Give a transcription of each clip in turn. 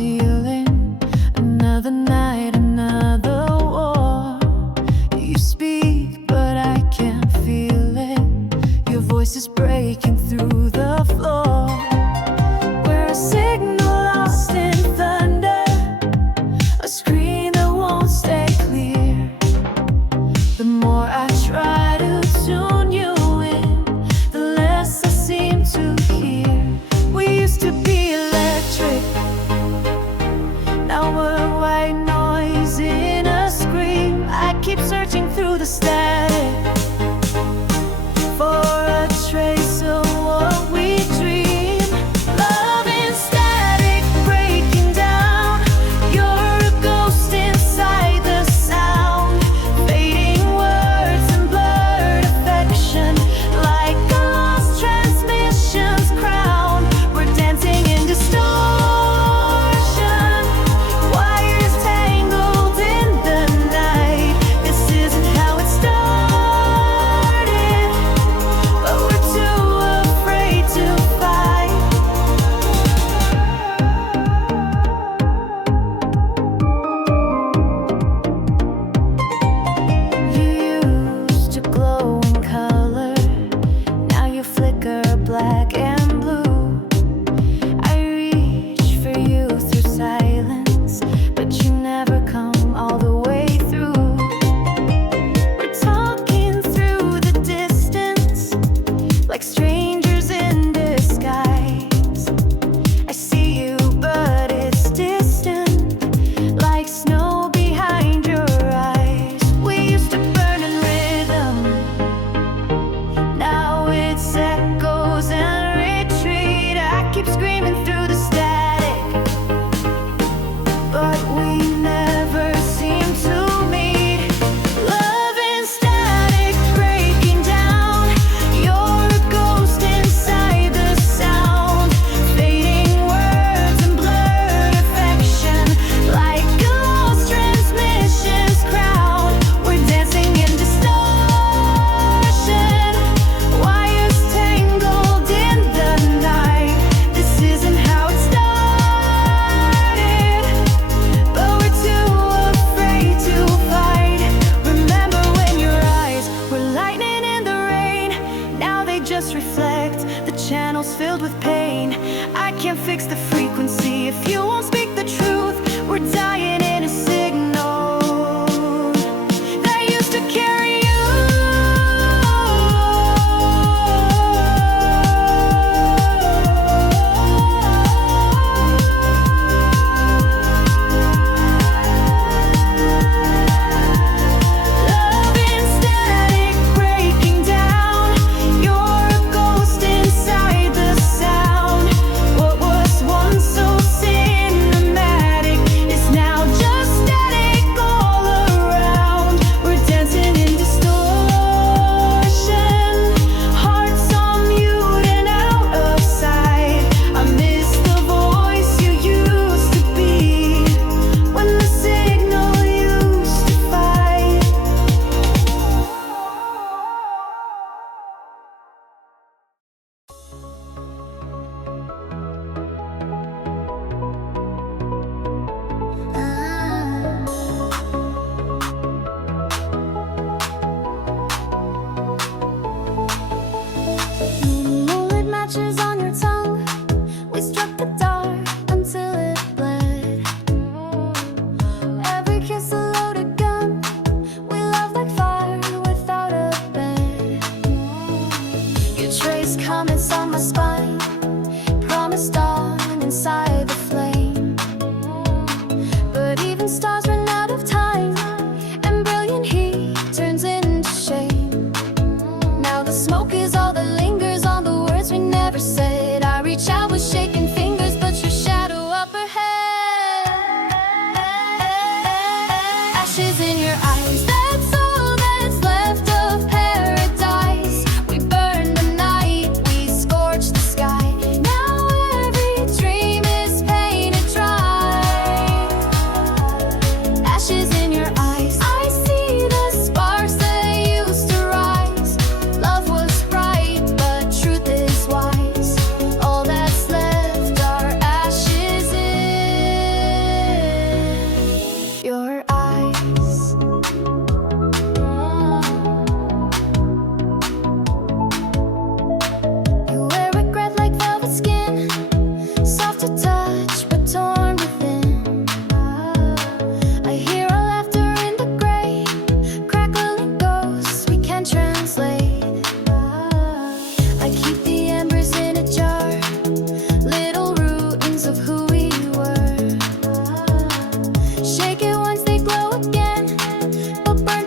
ceiling. Another night, another war. You speak, but I can't feel it. Your voice is breaking through the floor. We're a signal lost in thunder, a screen that won't stay clear. The more I try to tune you in, the less I seem to hear. We used to be electric, now we're white noise in a scream. I keep searching through the static for a trace of what we dream. Love in static, breaking down. You're a ghost inside the sound. Fading words and blurred affection, like a lost transmission's crown. We're dancing in distortion, wires tangled in the night. This isn't how it started.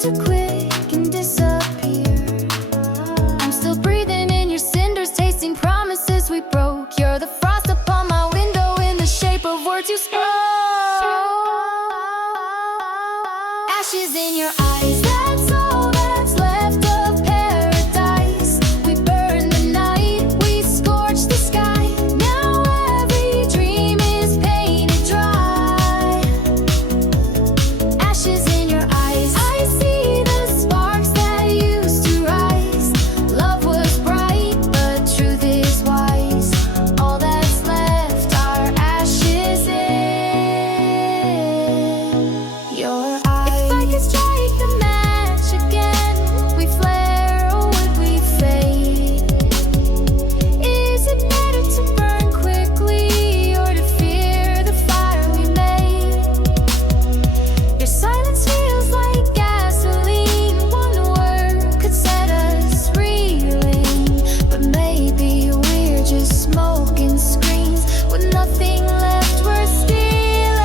too quick and disappear. I'm still breathing in your cinders, tasting promises we broke. You're the frost upon my window in the shape of words you spoke. Ashes in your eyes, that's all that's left of paradise. We burned the night, we scorched the sky. Now every dream is painted dry. Ashes in your eyes, I see the sparks that used to rise. Love was bright, but truth is wise. All that's left are ashes in your eyes. If I could strike the match again, would we flare or would we fade? Is it better to burn quickly or to fear the fire we made? Your silence feels like gasoline. One word could set us reeling, but maybe we're just smoke and screens with nothing left worth stealing.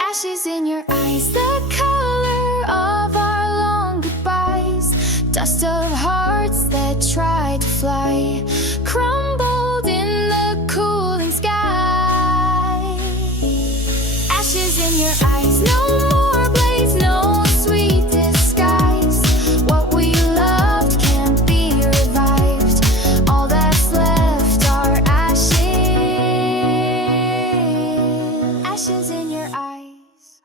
Ashes in your eyes, the color of our long goodbyes. Dust of hearts that tried to fly, crumbled in the cooling sky. Ashes in your eyes, no more blades, no sweet disguise. What we loved can't be revived. All that's left are ashes. Ashes in your eyes.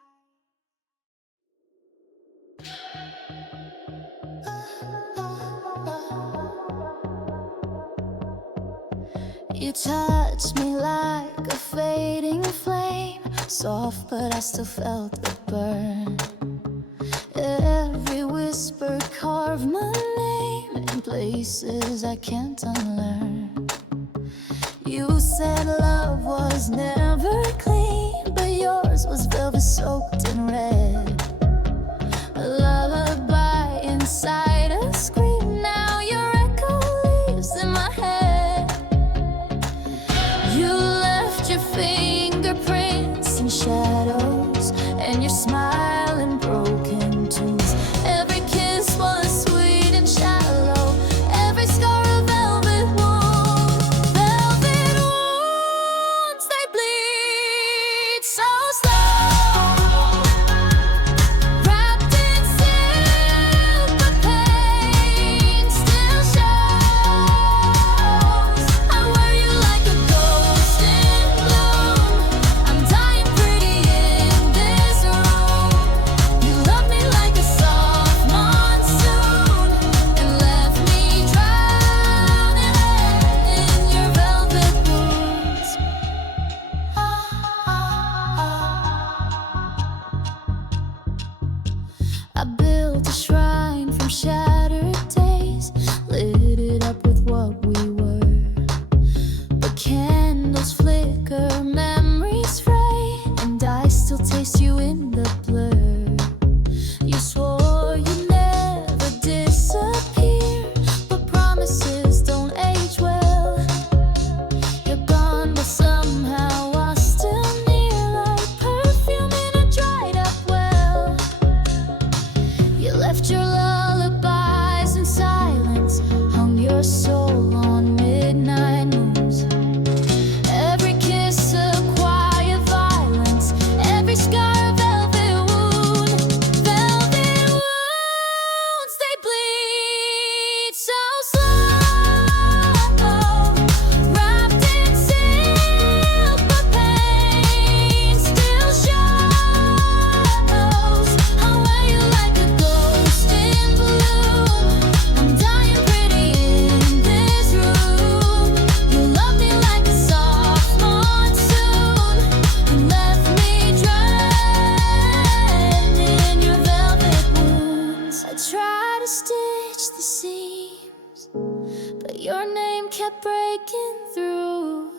You touched me like a fading flame, soft but I still felt the burn. Every whisper carved my name in places I can't unlearn. You said love was never clean, but yours was velvet soaked in red. A lullaby inside a scream, now your echo lives in my head. You left your fingerprints in shadows and your smile in broken tunes. Every kiss was sweet and shallow, every scar a velvet wound. Velvet wounds, they bleed so slow, wrapped in silk, but pain still shows. I wear you like a ghost in bloom. I'm dying pretty in this room. You love me like a soft monsoon and left me drowning in your velvet wounds. I built a shrine from shattered days, lit it up with what we were. But candles flicker, memories fray, and I still taste you in the blur. You swore you'd never disappear, but promises don't age well. You're gone, but somehow I'm still near, like perfume in a dried up well. You left your lullabies in silence, hung your soul on midnight moons. Every kiss a quiet violence, every scar a velvet wound. Velvet wounds, they bleed so slow, wrapped in silk, but pain still shows. I wear you like a ghost in bloom. I'm dying pretty in this room. You love me like a soft monsoon and left me drowning in your velvet wounds. I tried to stitch the seams, but your name kept breaking through.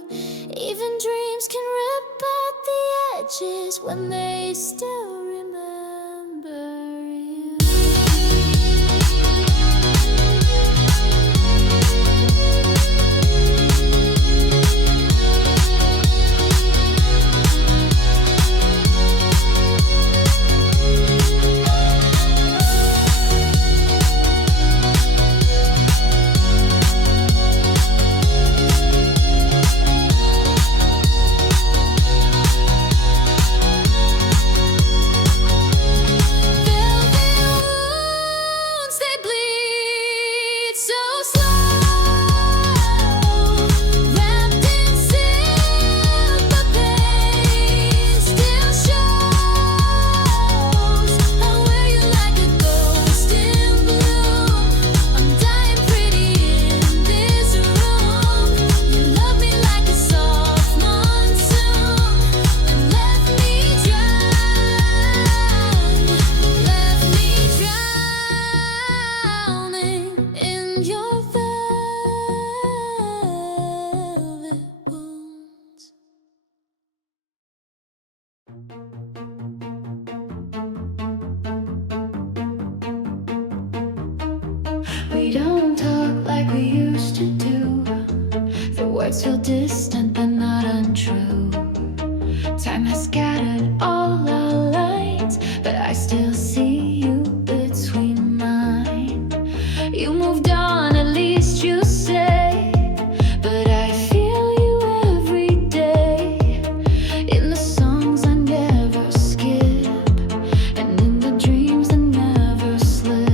Even dreams can rip at the edges when they still remember you. We don't talk like we used to do. The words feel distant but not untrue. Time has scattered all our lines, but I still see you between mine. You moved on, at least you say, but I feel you every day. In the songs I never skip, and in the dreams that never slip.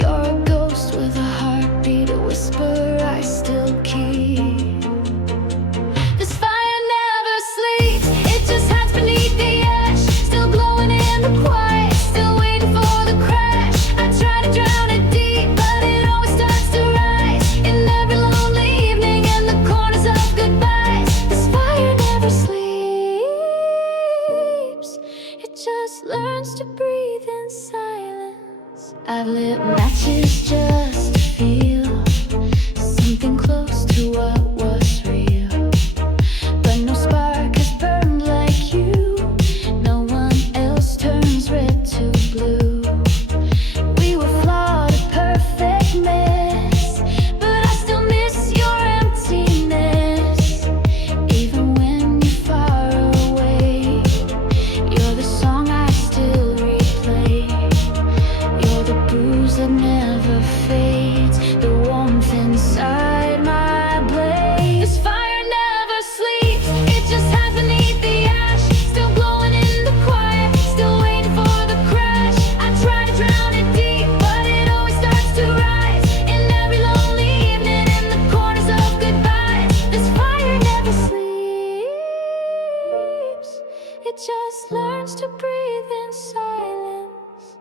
You're a ghost with a heartbeat, a whisper I still keep. This fire never sleeps, it just hides beneath the ash, still glowing in the quiet, still waiting for the crash. I try to drown it deep, but it always starts to rise in every lonely evening in the corners of goodbyes. This fire never sleeps, it just learns to breathe in silence. I've lit matches just to feel something close to what was real, but no spark has burned like you. No one else turns red to blue. We were flawed, a perfect mess, but I still miss your emptiness. Even when you're far away, you're the song I still replay. You're the bruise that never fades, the warmth inside my blade. This fire never sleeps, it just hides beneath the ash, still glowing in the quiet, still waiting for the crash. I try to drown it deep, but it always starts to rise in every lonely evening in the corners of goodbyes. This fire never sleeps, it just learns to breathe in silence.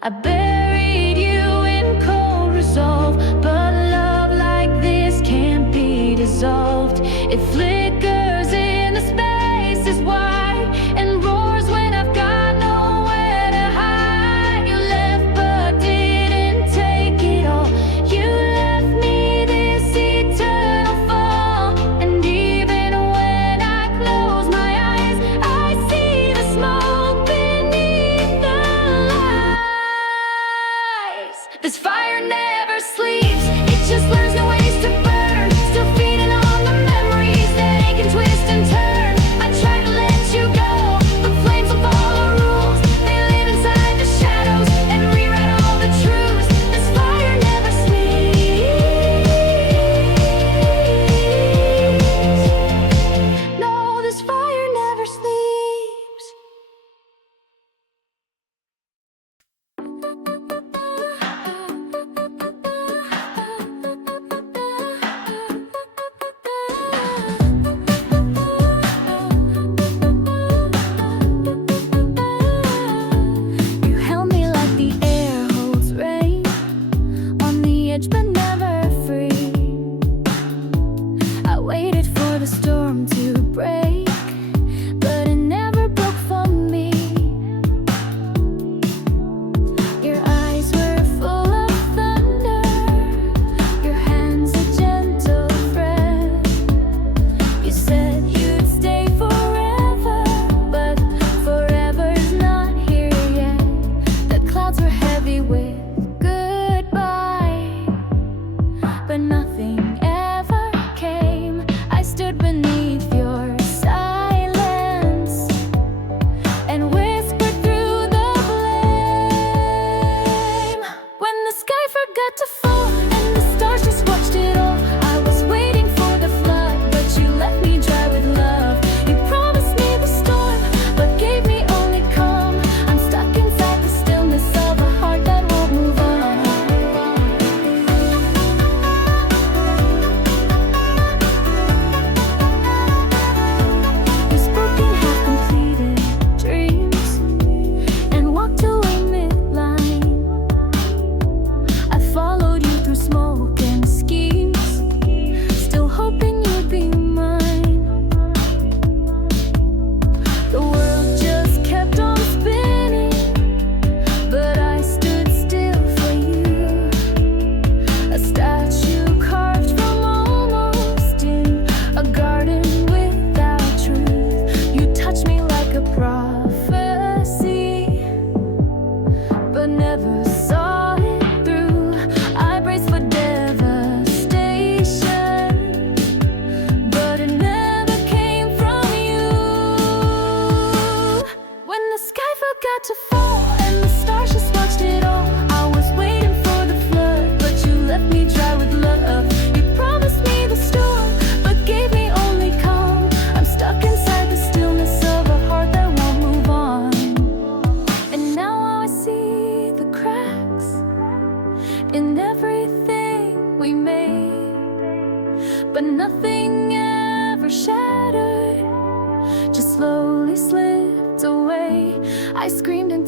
I buried you in cold resolve, but love like this can't be dissolved. It flickers in the spaces wide and roars when I've got nowhere to hide. You left but didn't take it all. You left me this eternal fall, and even when I close my eyes, I see the smoke beneath the lies. This fire never sleeps, it just learns new ways to burn, still feeding on the memories that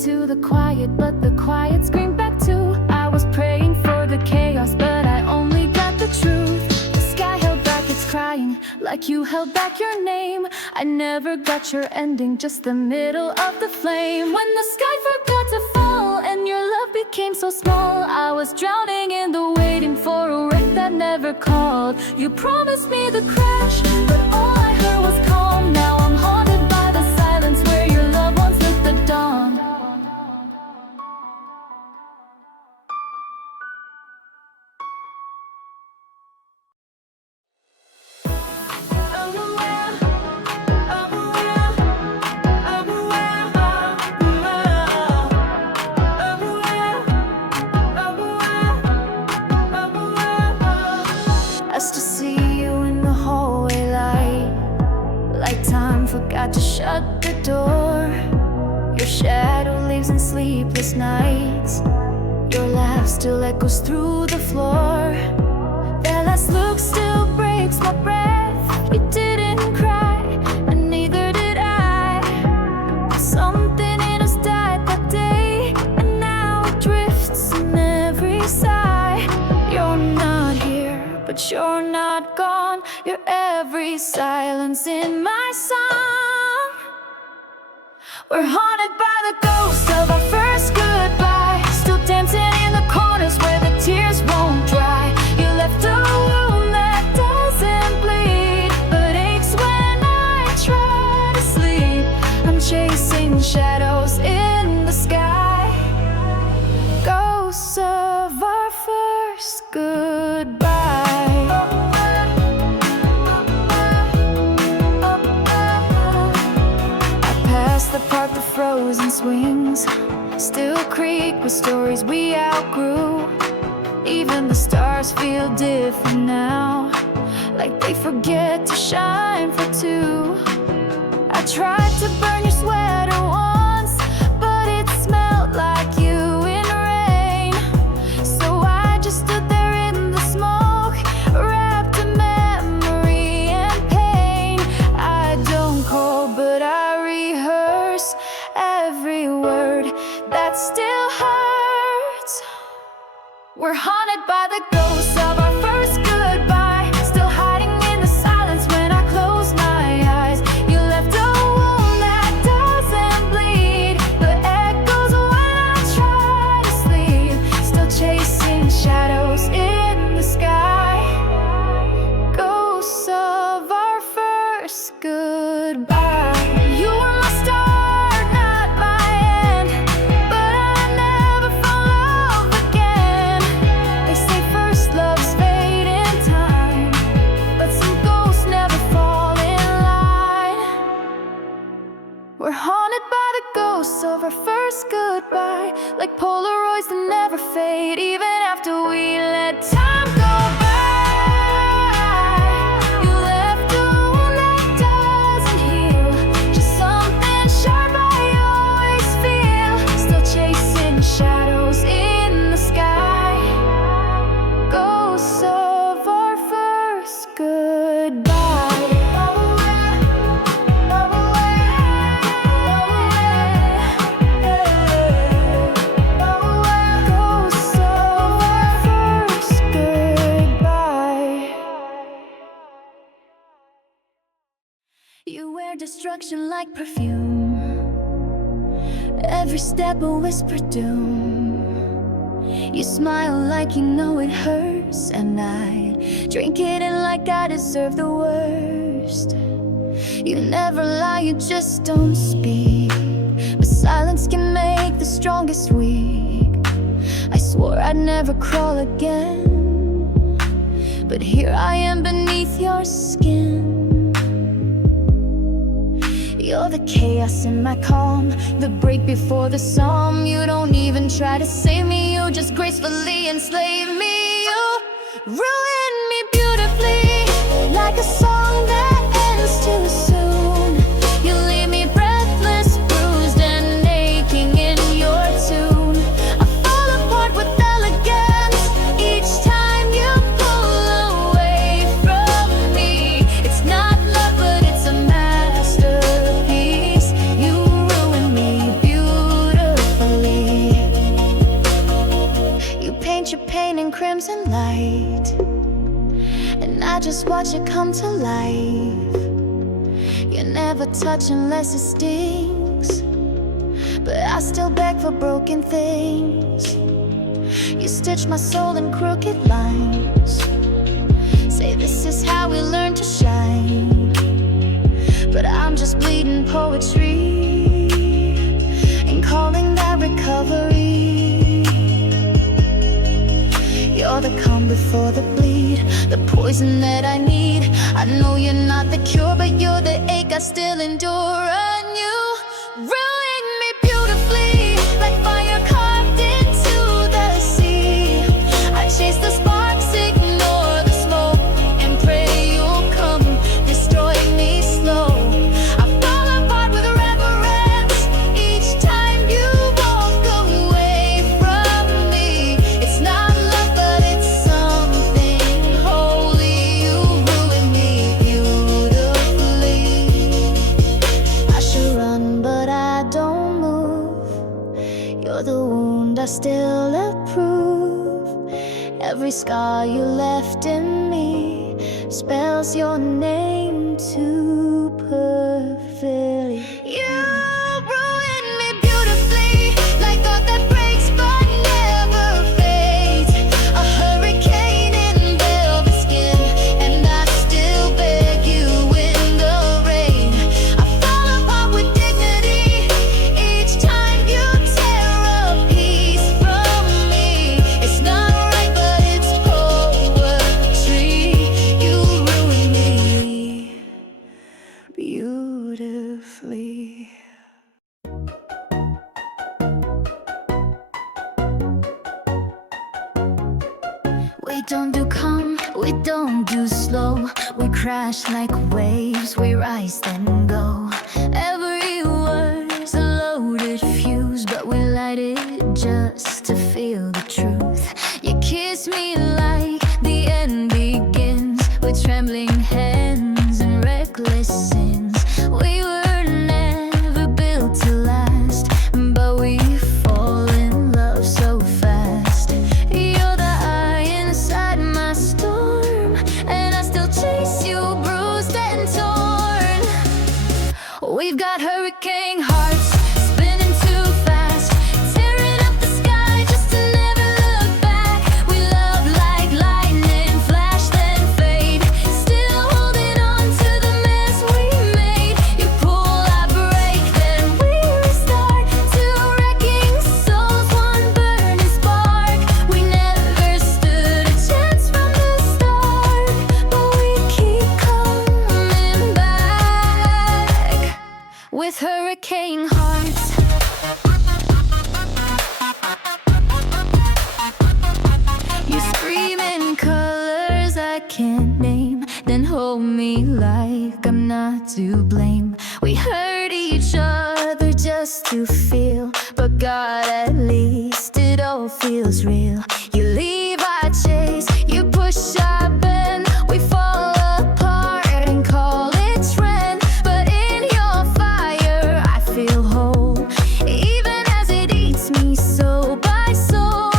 into the quiet, but the quiet screamed back too. I was praying for the chaos, but I only got the truth. The sky held back its crying, like you held back your name. I never got your ending, just the middle of the flame. When the sky forgot to fall and your love became so small, I was drowning in the waiting for a wreck that never called. You promised me the crash, but all I heard was calm. Now I'm haunted by the silence where your love once lit the dawn. To see you in the hallway light, like time forgot to shut the door. Your shadow lives in sleepless nights. Your laugh still echoes through the floor. That last look still breaks my breath. You didn't cry, and neither did I. Something in us died that day, and now it drifts in every sigh. You're not here, but you're not gone. You're every silence in my song. We're haunted by the ghost of our first goodbye, still dancing in the corners where the tears won't dry. You left a wound that doesn't bleed, but aches when I try to sleep. I'm chasing shadows in the sky, ghosts of our first goodbye. The park, the frozen swings still creak with stories we outgrew. Even the stars feel different now, like they forget to shine for two. I tried to burn your sweater once, but it smelled like you in rain. So I just stood there in the smoke, wrapped in memory and pain. I don't call, but I rehearse every word that still hurts. We're haunted by the ghosts of our first goodbye, still hiding in the silence when I close my eyes. You left a wound that doesn't bleed, but echoes when I try to sleep. Still chasing shadows in the sky, ghosts of our first goodbye. You were my start, not my end, but I never found love again. They say first loves fade in time, but some ghosts never fall in line. We're haunted by the ghosts of our first goodbye, like Polaroids that never fade, even after we let time go by. You left a wound that doesn't heal, just something sharp I always feel. Still chasing shadows in the sky, ghosts of our first goodbye. Ghosts of our first goodbye. You wear destruction like perfume, every step a whisper doom. You smile like you know it hurts, and I drink it in like I deserve the worst. You never lie, you just don't speak, but silence can make the strongest weak. I swore I'd never crawl again, but here I am beneath your skin. You're the chaos in my calm, the break before the psalm. You don't even try to save me, you just gracefully enslave me. You ruin me beautifully, like a song that ends too soon. You leave me breathless, bruised and aching in your tune. I fall apart with elegance each time you pull away from me. It's not love, but it's a masterpiece. You ruin me beautifully. crimson light, and I just watch it come to life. You never touch unless it stings, but I still beg for broken things. You stitch my soul in crooked lines, say this is how we learn to shine, but I'm just bleeding poetry and calling that recovery. You're the calm before the bleed, the poison that I need. I know you're not the cure, but you're the ache I still endure. And you ruin me beautifully, like fire carved into the sea. I chase the sparks, ignore the smoke, and pray you'll come destroy me slow. I fall apart with reverence each time you walk away from me. It's not love, but it's something holy. You ruin me beautifully. I should run, but I don't move. You're the wound I still approve. Every scar you left in me spells your name too perfectly. You ruin me beautifully, like thought that breaks but never fades. A hurricane in velvet skin, and I still beg you in the rain. I fall apart with dignity each time you tear a piece from me. It's not right, but it's poetry. You ruin me beautifully. We don't do calm, we don't do slow. We crash like waves, we rise then go. Every word's a loaded fuse, but we light it just to feel the truth. You kiss me like the end begins, with trembling hands and reckless sins. We were never built to last, but we fall in love so fast. You're the eye inside my storm, and I still chase you bruised and torn. We've got hurricane hearts spinning too fast, tearing up the sky just to never look back. We love like lightning, flash then fade, still holding on to the mess we made. You pull, I break, then we restart. Two wrecking souls, one burning spark. We never stood a chance from the start, but we keep coming back with hurricane hearts. You scream in colors I can't name, then hold me like I'm not to blame. We hurt each other just to feel, but God, at least it all feels real. You leave, I chase, you push, I bend. We fall apart and call it trend, but in your fire I feel whole, even as it eats me soul by soul.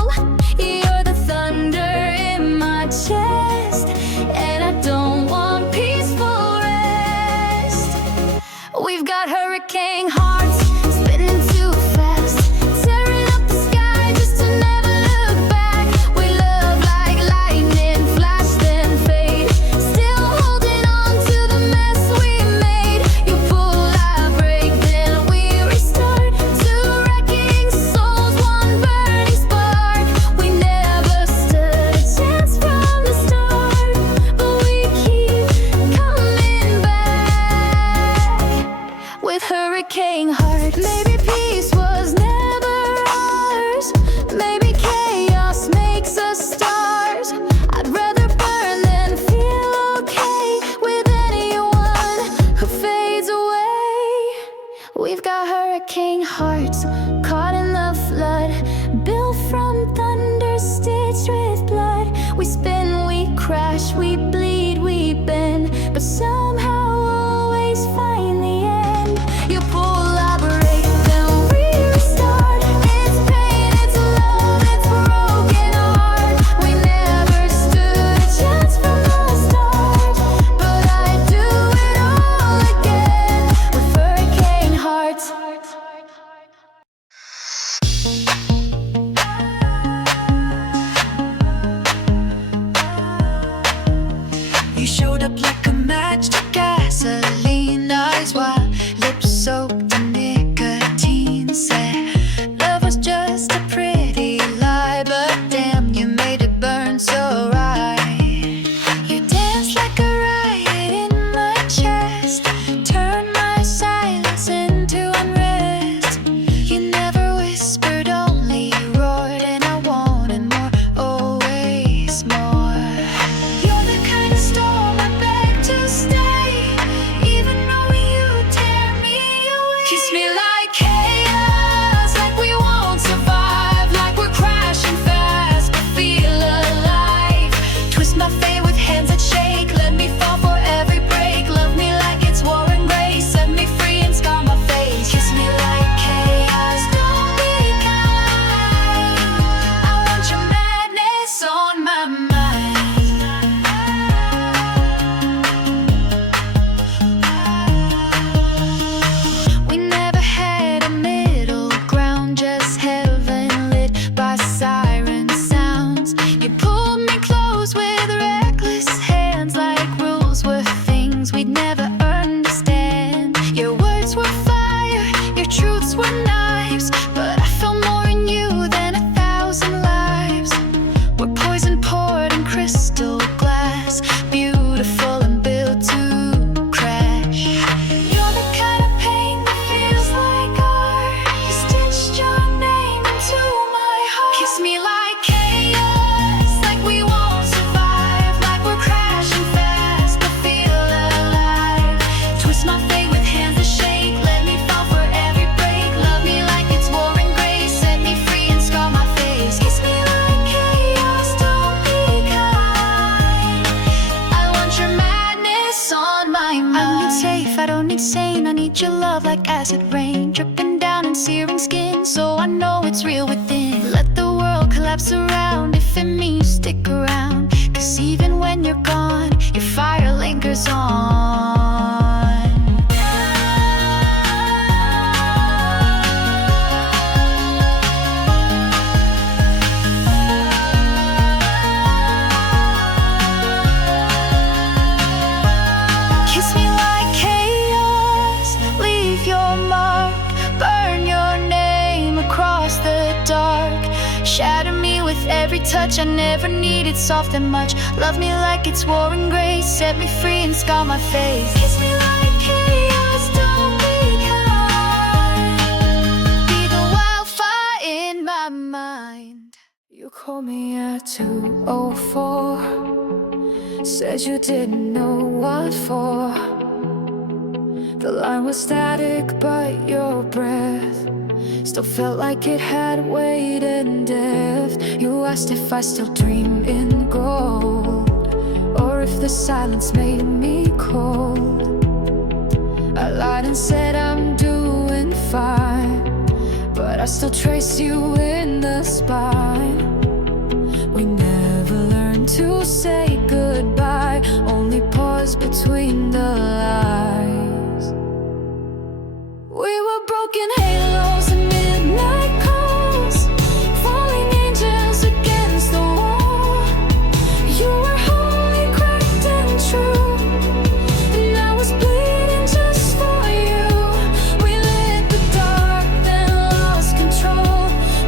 You're the thunder in my chest, and I don't want peaceful rest. We've got hurricane hearts spinning too fast, tearing up the sky just to never look back. acid rain dripping down and searing skin, so I know it's real within. Let the world collapse around if it means stick around, 'cause even when you're gone, your fire lingers on. Kiss me like chaos, leave your mark, burn your name across the dark. Shatter me with every touch, I never needed soft and much. Love me like it's war and grace, set me free and scar my face. Kiss me like chaos, don't be kind, be the wildfire in my mind. You called me at 2:04, said you didn't know what for. The line was static, but your breath still felt like it had weight and depth. You asked if I still dream in gold, or if the silence made me cold. I lied and said I'm doing fine, but I still trace you in the spine. We never learned to say goodbye, only pause between the lies. We were broken halos and midnight calls, falling angels against the wall. You were holy, cracked and true, and I was bleeding just for you. We lit the dark, then lost control,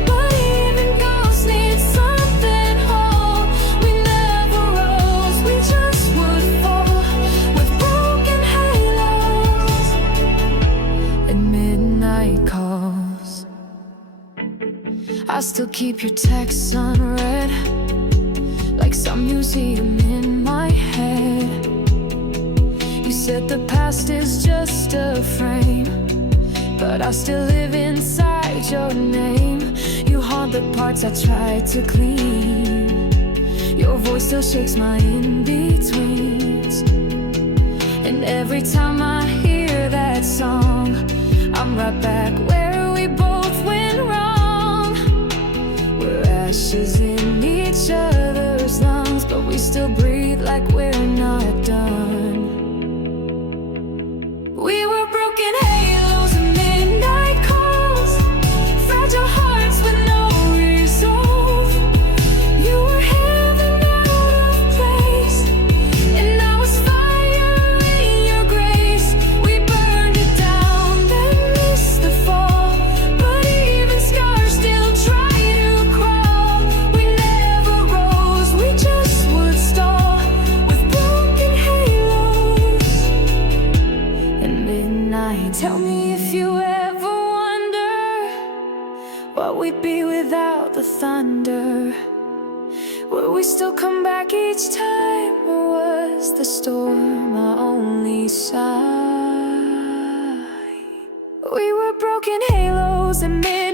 but even ghosts need something whole. We never rose, we just would fall with broken halos and midnight calls. I still keep your texts unread, like some museum in my head. You said the past is just a frame, but I still live inside your name. You haunt the parts I tried to clean, your voice still shakes my in-betweens. And every time I hear that song, I'm right back where we both went wrong. We're ashes in each other's lungs, but we still breathe like we're not done. We were broken halos and midnight calls, fragile hearts with no resolve. You were heaven out of place, and I was fire in your grace. We burned it down, then missed the fall, but even scars still try to crawl. We never rose, we just would stall with broken halos and midnight. Tell me if you ever wonder what we'd be without the thunder. Would we still come back each time, or was the storm our only sign? We were broken halos and midnight